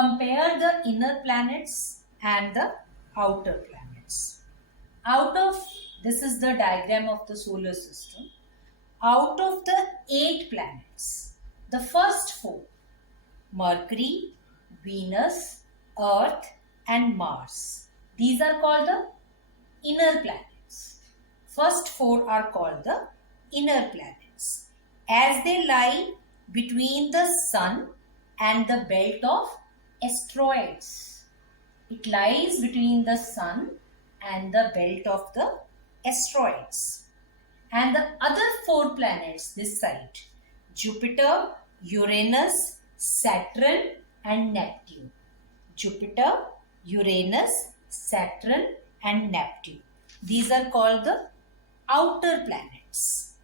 Compare the inner planets and the outer planets. This is the diagram of the solar system. Out of the 8 planets, the first 4, Mercury, Venus, Earth and Mars, these are called the inner planets. First 4 are called the inner planets, as they lie between the Sun and the belt of asteroids. It lies between the Sun and the belt of the asteroids. And the other 4 planets this side, Jupiter, Uranus, Saturn and Neptune. Jupiter, Uranus, Saturn and Neptune. These are called the outer planets.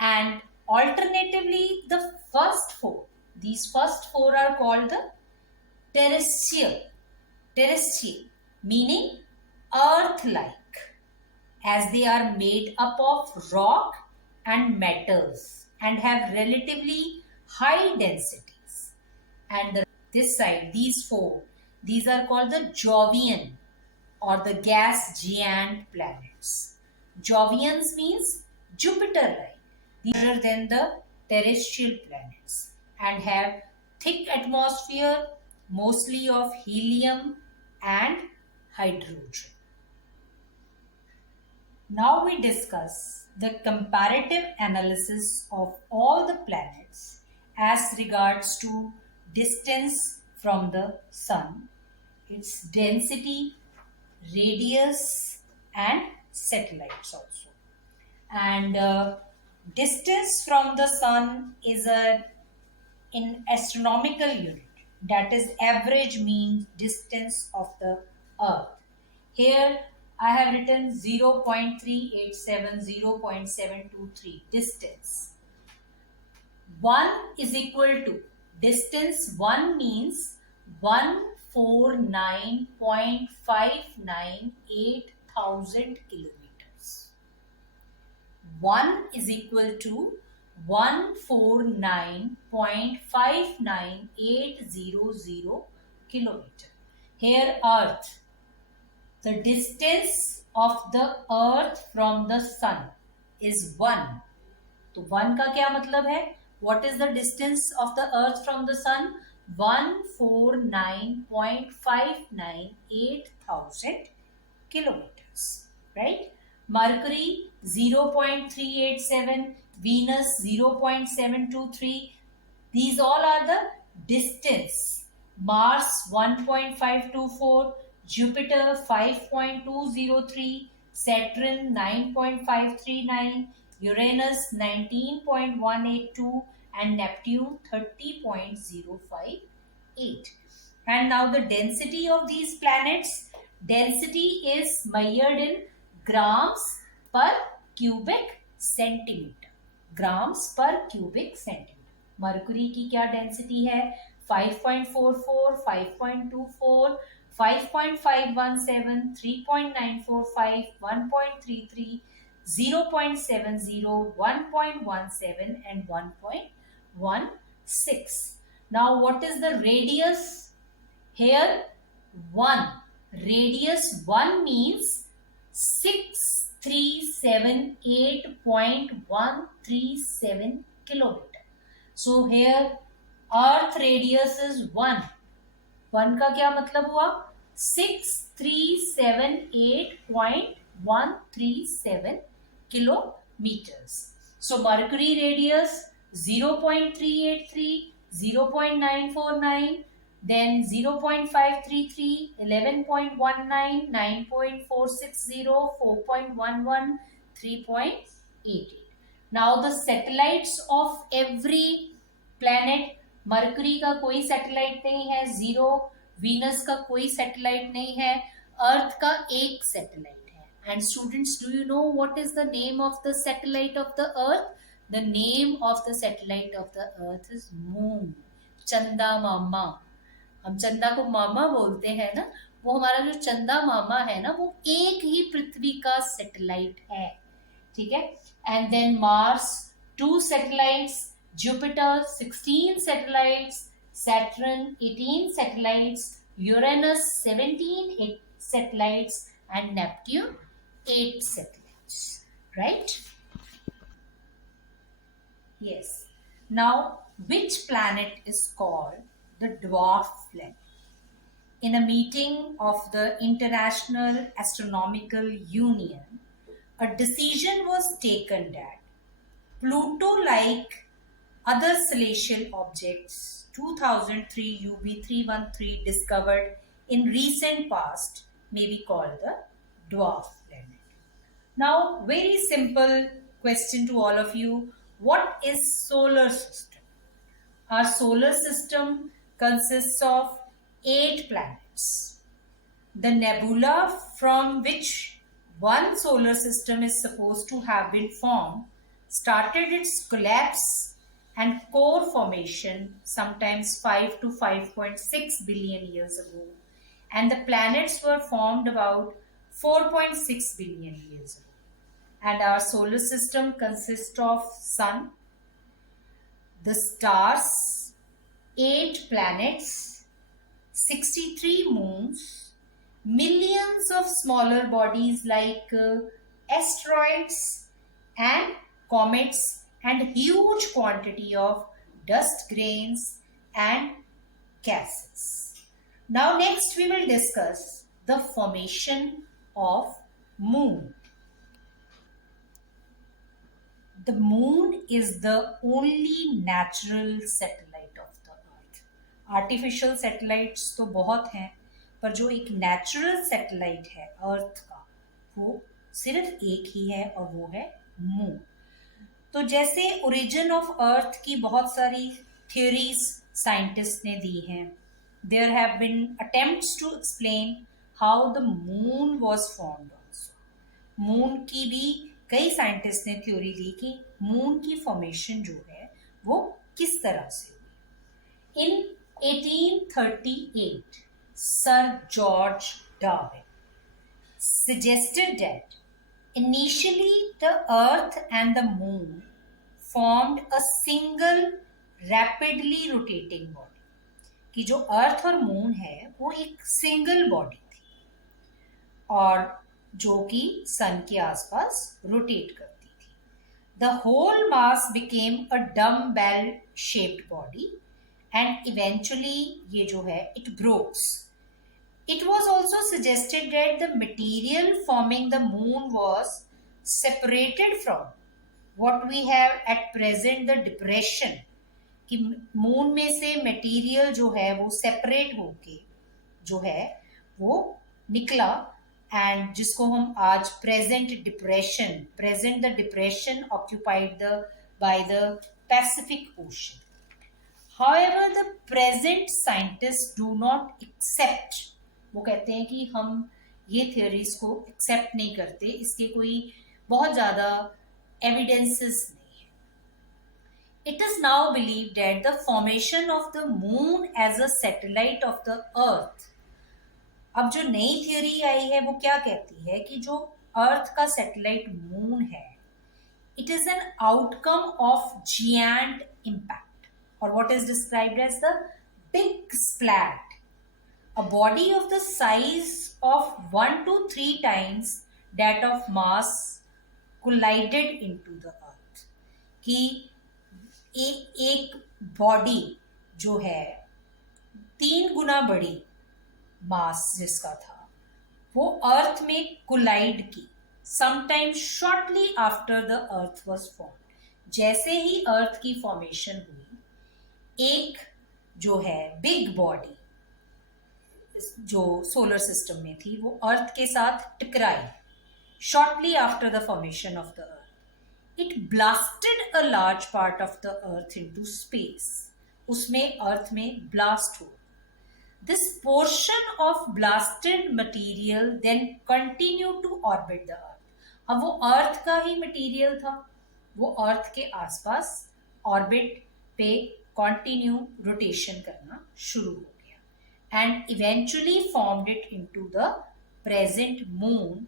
And alternatively, the first 4, these first 4 are called the terrestrial, meaning Earth-like, as they are made up of rock and metals and have relatively high densities. And this side, these 4, these are called the Jovian or the gas giant planets. Jovians means Jupiter-like, rather than the terrestrial planets, and have thick atmosphere, mostly of helium and hydrogen. Now we discuss the comparative analysis of all the planets as regards to distance from the Sun, its density, radius and satellites also. And distance from the Sun is in astronomical unit, that is average mean distance of the Earth. Here I have written 0.387, 0.723 distance. 1 is equal to, distance 1 means 149.598 thousand kilometers. 1 is equal to 149.59800 kilometer. Here Earth, the distance of the Earth from the Sun is 1. तो 1 का क्या मतलब है? What is the distance of the Earth from the Sun? 149.598 thousand kilometers, right? Mercury 0.387, Venus 0.723. These all are the distance. Mars 1.524, Jupiter 5.203, Saturn 9.539, Uranus 19.182 and Neptune 30.058. And now the density of these planets, density is measured in grams per cubic centimeter. Grams per cubic centimeter. Mercury की क्या density है? 5.44, 5.24, 5.517, 3.945, 1.33, 0.70, 1.17 and 1.16. Now what is the radius? Here 1. Radius 1 means 6378.137 kilometer. So here Earth radius is 1. 1 का क्या मतलब हुआ? 6378.137 kilometers. So Mercury radius 0.383, 0.949, then 0.533, 11.19, 9.460, 4.11, 3.88. Now the satellites of every planet, mercury का कोई satellite नहीं है, 0, वीनस का कोई सैटेलाइट नहीं है, अर्थ का एक सैटेलाइट है. And students, do you know what is the name of the satellite of the earth? The name of the satellite of the earth is moon. चंदा मामा, हम चंदा को मामा बोलते हैं ना, वो हमारा जो चंदा मामा है ना, वो एक ही पृथ्वी का सैटेलाइट है. ठीक है. And then Mars 2 satellites, Jupiter 16 satellites, Saturn 18 satellites, Uranus 17 satellites, and Neptune 8 satellites. Right? Yes. Now, which planet is called the dwarf planet? In a meeting of the International Astronomical Union, a decision was taken that Pluto, like other celestial objects 2003 UB313 discovered in recent past, may be called the dwarf planet. Now, very simple question to all of you. What is solar system? Our solar system consists of 8 planets. The nebula from which one solar system is supposed to have been formed started its collapse and core formation sometimes 5 to 5.6 billion years ago, and the planets were formed about 4.6 billion years ago. And our solar system consists of Sun, the stars, 8 planets, 63 moons, millions of smaller bodies like asteroids and comets, and huge quantity of dust grains and gases. Now next we will discuss the formation of moon. The moon is the only natural satellite of the earth. Artificial satellites तो बहुत हैं, पर जो एक natural satellite है अर्थ का वो सिर्फ एक ही है और वो है मून. तो जैसे ओरिजिन ऑफ अर्थ की बहुत सारी थ्योरीज साइंटिस्ट ने दी हैं, there have been attempts to explain how the moon was formed also. Moon की भी कई साइंटिस्ट ने थ्योरी दी कि मून की फॉर्मेशन जो है वो किस तरह से हुई. इन 1838 Sir George Darwin suggested that initially the Earth and the Moon formed a single rapidly rotating body. कि जो अर्थ और मून है वो एक सिंगल बॉडी थी और जो कि सन के आसपास रोटेट करती थी. The whole mass became a dumbbell shaped body and eventually ये जो है it broke. It was also suggested that the material forming the moon was separated from what we have at present the depression. कि moon में से material जो है वो separate होके जो है वो निकला एंड जिसको हम आज present the depression occupied by the Pacific ocean. However, the present scientists do not accept, वो कहते हैं कि हम ये theories को accept नहीं करते, इसके कोई बहुत ज़्यादा evidences नहीं है. It is now believed that the formation of the moon as a satellite of the earth, अब जो नई theory आई है वो क्या कहती है कि जो अर्थ का सैटेलाइट मून है it is an outcome of giant impact, or what is described as the big splat, a body of the size of 1 to 3 times that of mass collided into the earth. कि एक body जो है 3 गुना बड़ी मास जिसका था वो अर्थ में collide की sometime shortly after the earth was formed. जैसे ही अर्थ की फॉर्मेशन हुई एक जो है बिग बॉडी जो सोलर सिस्टम में थी वो अर्थ के साथ टकराई. Shortly after the formation of the earth it blasted a large part of the earth into space. उसमें अर्थ में ब्लास्ट हो. This portion of blasted material then continue to orbit the earth. अब वो अर्थ का ही material था, वो earth के आसपास ऑर्बिट पे कंटिन्यू रोटेशन करना शुरू हो गया and eventually formed it into the present moon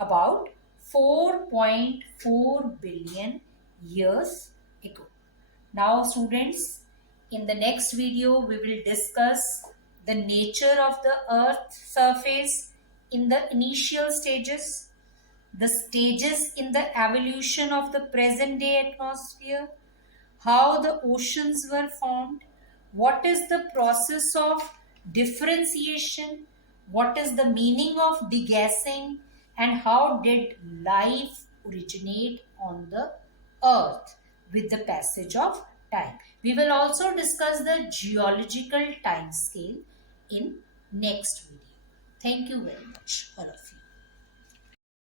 about 4.4 billion years ago. Now students, In the next video, we will discuss the nature of the Earth's surface in the initial stages, the stages in the evolution of the present day atmosphere, how the oceans were formed, what is the process of differentiation, what is the meaning of degassing, and how did life originate on the earth with the passage of time. We will also discuss the geological time scale in next video. Thank you very much, all of you.